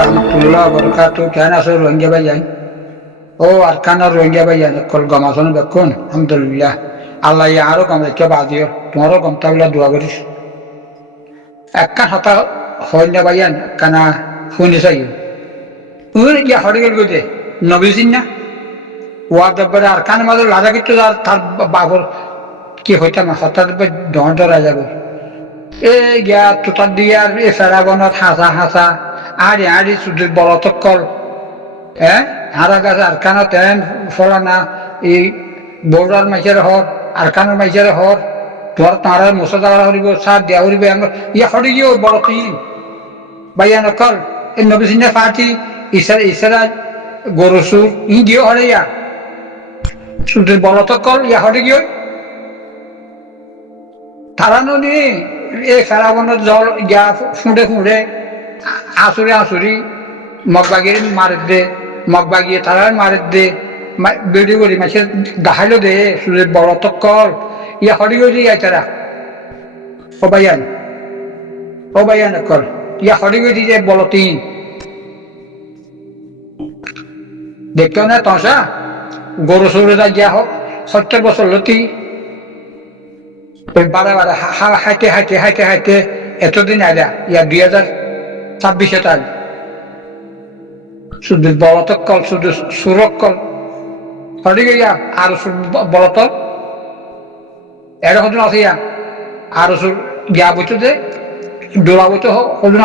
রহমতুল্লাহ বরকাতু কেন আছো রোহিঙ্গা ভাইয়ান ও আরকানার রোহিঙ্গা ভাইয়ান কল গমাসন দেখুন আলহামদুলিল্লাহ আল্লাহ আরো গম রেখে বাদিও তোমারও গমতা বলে দোয়া করিস একখান হাতা হয় না ভাইয়ান কানা শুনি চাই ইয়া হরে গেল গেছে নবীজিন না ওয়া দব্বরে আরকানের মাঝে লাদা কিন্তু তার বাবর কি হইতাম হঠাৎ ডর ডরা যাবে এই গিয়া তোতার দিয়ে আর এ ফেরাগনত হাসা হাসা আড়ি আড়ি শুধু বড় তক্কল হ্যাঁ হারা গাছ আরকানা তেন ফলানা এই বৌরার মাইচের হর আরকানের মাইচের হর তোর তাঁরা মশা দাওয়া হরিব সার দেওয়া হরিব ইয়া হরি গিয়েও বড় তিন বাইয়া নকল এই নবীসিনা ফাটি ইসারা ইসারা গরু সুর ই গিয়েও হরে ইয়া শুধু বড় তক্কল ইয়া হরি গিয়ে তারা নদী এই ফেরাগনের জল গিয়া ফুঁড়ে ফুঁড়ে আসুরি আসুরি মগবাগির মারে দে মগবাগিয়ে তারা মারে দে বেড়ি করি মাসে দাহাইলো দে সুরে বড় তক্কল ইয়া হরি গরি তারা ও বাইয়ান কর ইয়া হরি গরি যে বলো তিন দেখতো না তসা গরু সরু গিয়া হোক 70 বছর লতি ওই বারে বারে হাইতে হাইতে হাইতে হাইতে এতদিন আইলা ইয়া 2026 তাই শুধু বলতকল শুধু সুরক্ষল হরি গিয়া আর বলত এর হদিন আছে ইয়া আর সুর গিয়া বইতো যে ডোলা বইতো হদিন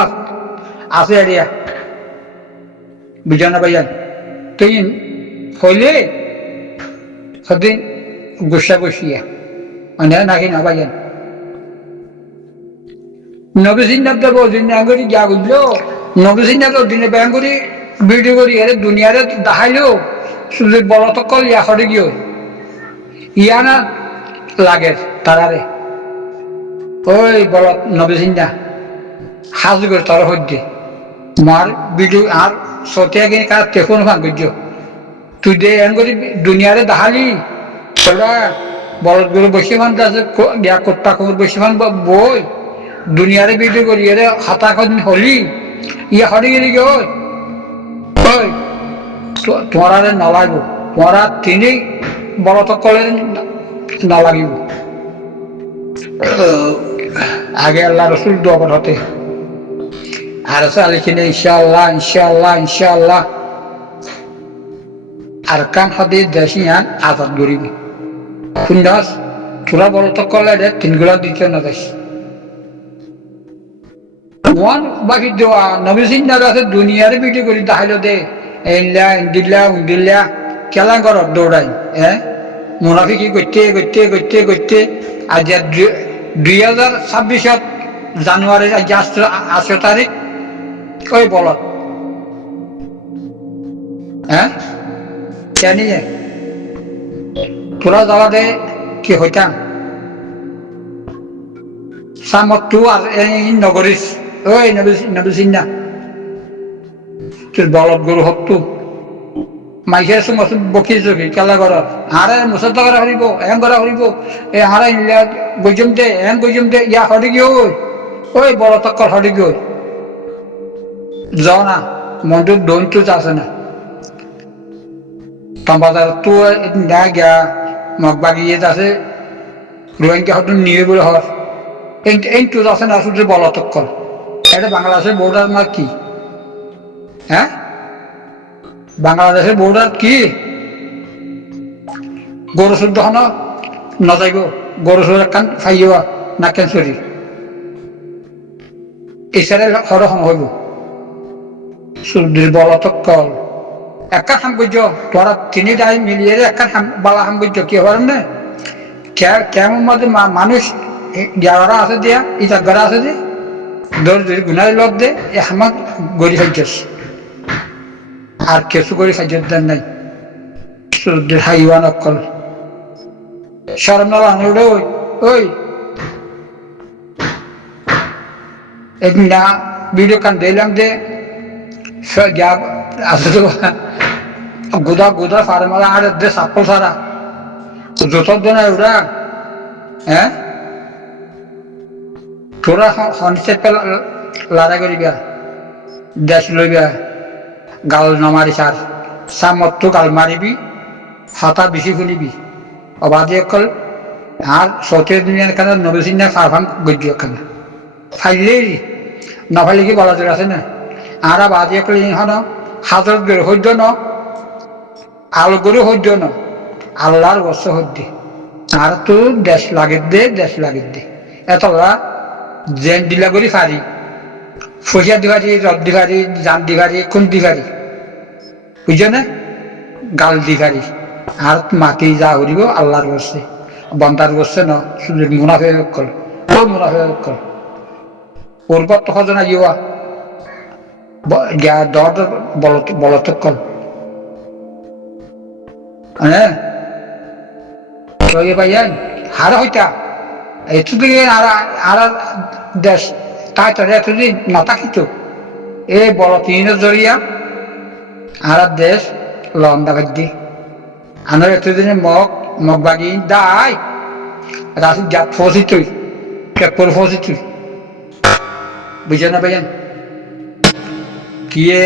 আছে এরিয়া বুঝানা ভাইয়ান তিন হইলে সদিন গুসা গুসিয়া মানে নাকি না ভাইয়ান নবীজিন্নাব দেব দিন আঙ্গুরি গিয়া বুঝলো নবীজিন্নাব দিনে ব্যাঙ্গুরি ভিডিও করি এর দুনিয়ারে দেখাইলো শুধু বড় তকল ইয়া হরে গিয়ে ইয়া না লাগে তারারে ওই বড় নবীজিন্না হাজ করে তার হদ্দে মার ভিডিও আর সতিয়া কিনে কার তেখন ভাঙ্গিজ তুই দে এন করি দুনিয়ারে দেখালি তোরা বলদ গরু বসে ফান আছে গিয়া কোট্টা খবর বসে ফান বই দুনিয়ারে ভিডিও করি এর হাতা কদিন হলি ইয়া হরে গেলি গে ওই তোমার নালাগব তোমার তিনি বড় তকলের নালাগিব আগে আল্লাহ রসুল দোয়া হতে আর আলিখিনি ইনশাআল্লাহ ইনশাআল্লাহ ইনশাআল্লাহ আর কান হাতে দেশিয়ান আজাদ করিবি শুনদাস তোরা বড় তকলে তিনগুলা দিতে না দেশ ওয়ান বাকি দেওয়া নবীজিন্নার আছে দুনিয়ারে ভিডিও করি দেখাইলো দে এনলা ইন্দিল্লা উন্দিল্লা খেলা ঘরত দৌড়াই হ্যাঁ মুনাফিকি করতে করতে করতে করতে আজ 2026 জানুয়ারির আজ 8 তারিখ ওই বলত হ্যাঁ কেন তোরা যাওয়া দে কি হইতাম সামতু আর এই নগরিস ওই নবীজিন্না তোর বলদ গরু হতো মাইকের সময় বকি চকি কেলা ঘরত হারে মুসদ্দা করা হরিব এম করা হরিব এ হারে গজম দে এম গজম দে ইয়া হরি গিয়ে ওই বড় তক্কর হরি গিয়ে যাও না মন্দির দৈনটো আছে না তম্বাজার তো না গিয়া মগবাগিয়ে আছে রোহিঙ্গা হতো নিয়ে বলে হর এইটো আছে না শুধু বড় তক্কর এটা বাংলাদেশের বর্ডার না কি হ্যাঁ বাংলাদেশের বর্ডার কি গরু শুদ্ধ হন নজাইব গরু সুর কান খাইয়া না কেন চুরি এছাড়া হরখন হইব শুদ্ধ বল তক্কল একা সাম্রাজ্য তোরা তিনি দায় মিলিয়ে একা বালা সাম্রাজ্য কি হবার না কেমন মধ্যে মানুষ যারা আছে দিয়া ইটা গড়া আছে যে দৌড় দৌড়ি গুনার লগ দে এ হামাক গড়ি খাইছিস আর কিছু করে খাইছেন নাই শুদ্ধ হাইওয়ান অকল শরম না লাগলো ওই ওই একদিন না ভিডিও কান দিলাম দে যা আছে তো গুদা গুদা ফার্মালা আর দে সাপল সারা যত দিন ওরা হ্যাঁ তোরা হনসে লড়াই করিবা দেশ লইবা গাল নমারিস আর সামত্তু গাল মারিবি হাতা বেশি খুলিবি অবাধি অকল আর সতীয় দুনিয়ার কানে নবীসিনা ফারফান গজ্য খানা ফাইলেই নফাইলে কি বলা জোর আছে না আর বাজি অকল হন হাজর গের হইদ ন আল গরু হইদ ন আল্লাহর বর্ষ হদ্দি আর তো দেশ লাগে দে এতলা জেন দিলা করি ফারি ফসিয়া দিবারি রদ দিবারি জান দিবারি কোন দিবারি বুঝছো না গাল দিবারি আর মাটি যা হরিব আল্লাহর বসছে বন্দার বসছে ন মুনাফে কল ও মুনাফে কল পূর্বত সজনা ইয়া দর বলত কল হ্যাঁ ভাইয়ান হারা হইতা এতদিন আর দেশ তাই তাদের এতদিন না থাকিত এই বড় তিনের জড়িয়া আর দেশ লন্ডা বাদ্যি আমার এতদিনে মগ বাগি দাই রাশি জাত ফসি তুই কেপর ফসি তুই বুঝে না ভাইয়ান কিয়ে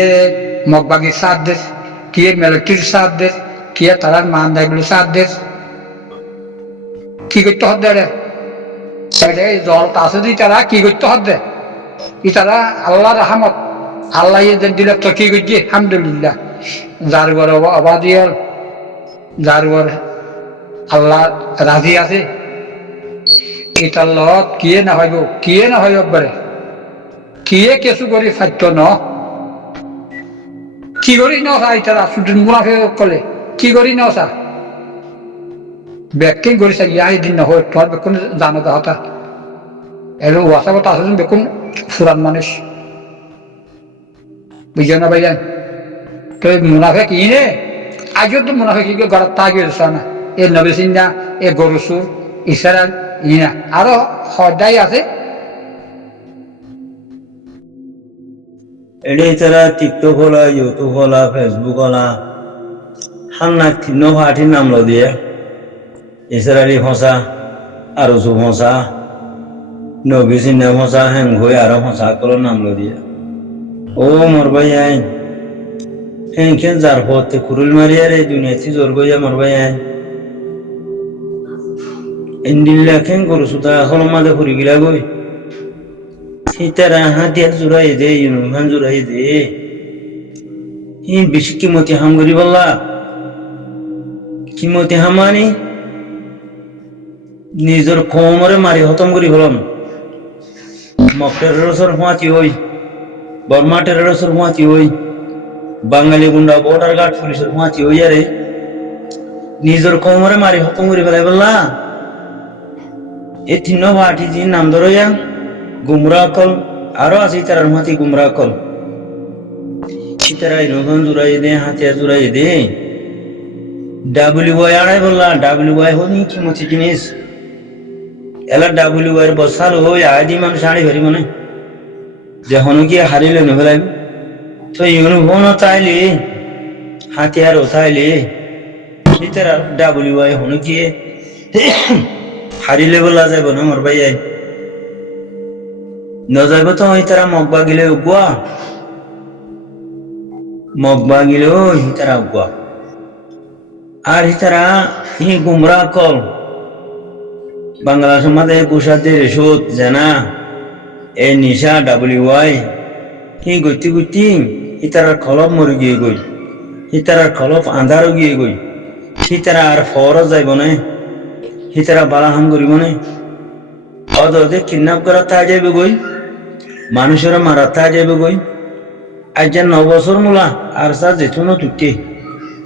মগ বাগির সাথ দেশ কিয়ে মিলিটারির সাথ দেশ কিয়ে তারার মান দায়গুলো সাথ দেশ কি করতে হতে রে জল আছে দি তারা কি করতে হতে তারা আল্লাহ রহমত আল্লাহ দিলে তো কি করছি আলহামদুলিল্লাহ যার ঘর অবাধি হল যার ঘর আল্লাহ রাজি আছে এটার লগত কিয়ে না হয় একবারে কিয়ে কেঁচু করি ফাট্য ন কি করি নচা তারা শুধু মুনাফে কলে কি করি নচা ব্যাখ্যাই করেছে ইয়াই দিন নহয় তোমার বেকুন জানো হতা এলো ওয়াসা কথা আসলে বেকুন ফুরান মানুষ বুঝছো না ভাইজান তো মুনাফে কি নে আজও তো মুনাফে কি গড়াত তা গেছে না এ নবীসিনা এ গরুসুর ইসরায়েল ইনা আরো সদাই আছে এডে তারা টিকটক হলা ইউটিউব হলা ফেসবুক হলা হান্না তিন ভাটির নাম লো দিয়ে ইসরায়েলি ভাষা আরসু ভাষা নবীসিনা ভাষা হেঙ্গই আরো ভাষা কল নাম লো দিয়ে ও মরবাই আইন হেঙ্কেন যার পথে কুরুল মারিয়ার এই দুনিয়াতে জোর গইয়া মরবাই আইন ইন্দিল্লা খেং করু সুতা হল মাঝে ফুরি গিলা গই সীতারা হাতিয়ার জোড়াই দে ইউনিফর্ম জোড়াই দে ই বেশি কিমতি হাম করি বললা কিমতি হামানি নিজের কমরে মারি হতম করি হলাম মক টেরোরিস্টের হুঁয়াতি হই বর্মা টেরোরিস্টের হুঁয়াতি হই বাঙালি গুন্ডা বর্ডার গার্ড পুলিশের হুঁয়াতি হই আরে নিজের কমরে মারি হতম করি ফেলাই বললা এই তিন ভাটি যে নাম ধরইয়া গুমরা কল আরো আছে তার হুঁয়াতি গুমরা কল সীতারা ইউনিফর্ম জোড়াই দে হাতিয়ার জোড়াই দে WY আড়াই বললা WY হনি কিমতি জিনিস এলা WY এর বসাল হই আদি মান শাড়ি ভরি মনে যে হনু কি হারিলে নভেলাই তো ইউনিফর্ম তাইলে হাতিয়ার তাইলে সীতারা WY হনু কি হারিলে বলা যাইব না মোর ভাই নজাইব তো তারা মগবা গিলে উগুয়া মগবা গিলেও তারা উগুয়া আর তারা হি গুমরা কল বাংলা সমাজে কুষাদের রেশত জানা এ নিশা WY হি গতি গতি ইতারার খলপ মরি গিয়ে গই ইতারার খলপ আন্ধারও গিয়ে গই সিতারা আর ফরজ যাইব না সিতারা বালাহাম করিব না অদে কিডন্যাপ করা তা যাইবে গই মানুষের মারা তা যাইবে গই আজ 9 বছর মূলা আর সা যেতুনো টুটে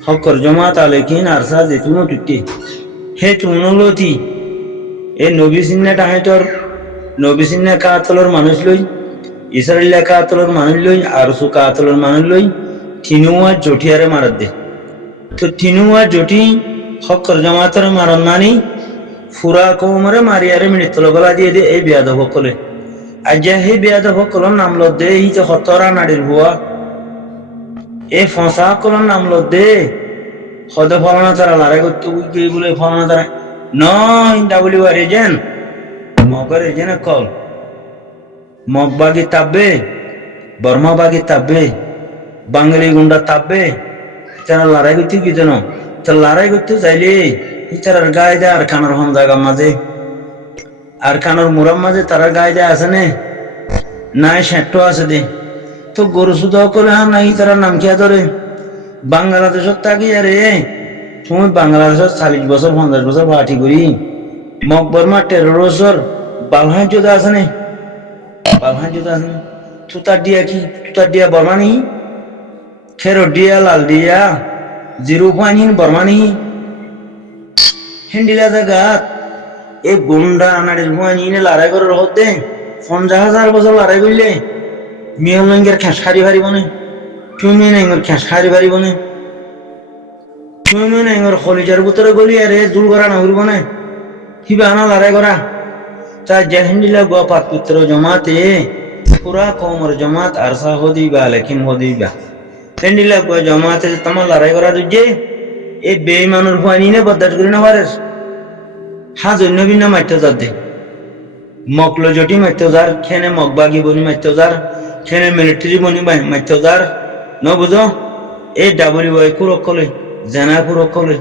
হকর জমাত আলেকিন আর সা যেতুনো টুটে হে তুনলতি এ নবীসিন্না টাহাইটর নবীসিন্না কাতলর মানুষ লই ইসরায়েল কাতলর মানুষ লই আর সু কাতলর মানুষ লই তিনুয়া জটিয়ারে মারাত দে তো তিনুয়া জটি হকর জমাতর মারন মানি ফুরা কোমরে মারিয়ারে মিনিতল গলা দিয়ে দে এই বিয়াদব কলে আজ হে বিয়াদব কলর নাম লো দে ই যে হতরা নাড়ির হুয়া এ ফসা কলর নাম লো দে হদ ফলানা তারা লারে করতে কি বলে ফলানা তারা নয় WY এজেন মগর এজেন কল মগবাগি তাবে বর্মা বাগি তাবে বাঙালি গুন্ডা তাপবে তারা লড়াই করতে কি যেন তা লড়াই করতে চাইলে তারার গায়ে দেয় আর কানার হম জায়গার মাঝে আর কানার মুরাম মাঝে তারা গায়ে দেয় আছে নে নাই সেট্টো আছে দে তো গরু শুধু করে নাই তারা নাম খেয়া ধরে বাংলাদেশত থাকি আরে তুমি বাংলাদেশত 40 বছর 50 বছর পার্টি করি মকবরমা 13 বছর বালহান যোদ্ধা আছে নে বালহান যোদ্ধা আছে তুতার দিয়া কি তুতার দিয়া বর্মানি খেরো দিয়া লাল দিয়া জিরো পানি বর্মানি হিন্দিলা জায়গাত এই গুন্ডা আনাড়ির পানি লড়াই করে হতে 50,000 বছর লড়াই করলে মিয়ালঙ্গের খেস খারি পারিব না তুমি নাইঙ্গর খেস খারি পারিব না তুমি নাইঙ্গর খলিজার ভিতরে গলি আরে দূর করা না উড়ব না কিবা আনা লড়াই করা তা জেহেন্দিলা গোয়া পাতপুত্র জমাতে পুরা কমর জমাত আরসা হদিবা লেকিন হদিবা হেন্দিলা গোয়া জমাতে তোমার লড়াই করা দুজে এই বেঈমানুর পানি নে বদাত করি না পারে হাজর নবী না মাইতে যাতে মকলো জটি মাইতে যার খেনে মকবাগি বনি মাইতে যার খেনে মিলিটারি বনি মাইতে যার ন বুঝো এই WY কুরক কলে জানা কুরক কলে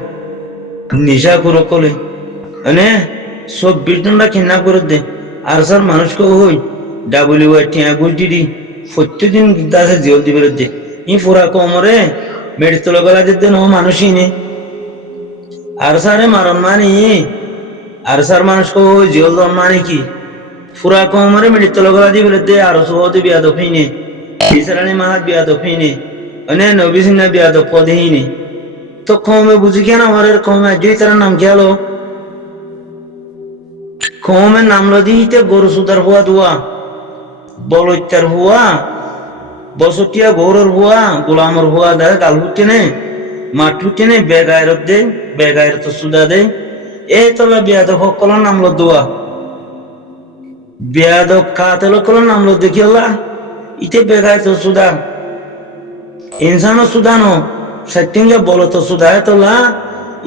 নিশা কুরক কলে মানে 24 ঘন্টা কিনা করে দে আর স্যার মানুষকে হই WY টিয়া গুটি দি প্রত্যেকদিন দাসে জিও দিবে দে ই পুরা কোমরে মেডিকেল গলা দিতে ন মানুষই নে আর স্যারে মারণ মানি আর স্যার মানুষকে হই জিও দন মানে কি পুরা কোমরে মেডিকেল গলা দিবে দে আর সহদে বিয়া দফিনে ইসরানি মাহাত বিয়া দফিনে মানে নবী সিনা বিয়া দফদিনে তো কমে বুঝি কেন আমার কমে যেই তার নাম খেলো কমের নাম দিতে গরু সুদার হুয়া দুয়া বলত্যার হুয়া বসতিয়া গৌরর হুয়া গোলামর হুয়া দেয় গাল হুটে নে মাঠ হুটে নে বেগায়ের দে বেগায়ের তো সুদা দে এই তোলা বিয়াদক সকলের নাম দোয়া বিয়াদক কাতল সকলের নাম দেখি আল্লাহ ইতে বেগায় তো সুদা ইনসানও সুদানো সত্যিঙ্গে বলো তো সুদায় তোলা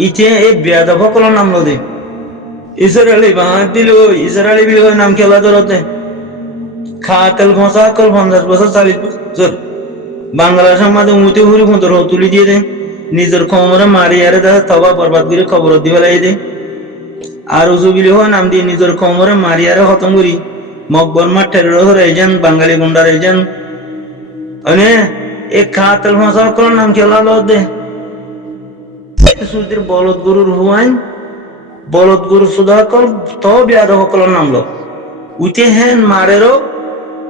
ইতে এই বিয়াদক সকলের নাম দে ইসরায়েলি বাঁধ দিল ইসরায়েলি বিল নাম খেলা ধরতে খাতেল ঘষা কল 50 বছর 40 বছর বাংলাদেশের মাঝে উঁতে ঘুরি ফোঁতর তুলি দিয়ে দে নিজের খবরে মারি আরে দেখা তবা বরবাদ করে খবর দিয়ে লাই দে আর উজুবিলি হওয়া নাম দিয়ে নিজের খবরে মারি আরে খতম করি মকবর মাঠ টেরোর এজেন্ট বাঙালি গুন্ডার এজেন্ট মানে এই খাতেল ঘষা কল নাম খেলা লো দে সুদের বলদ গরুর হুয়াইন বলদ গরু সুদা কল তো বিয়াদ সকলের নাম লো উঠে হেন মারেরও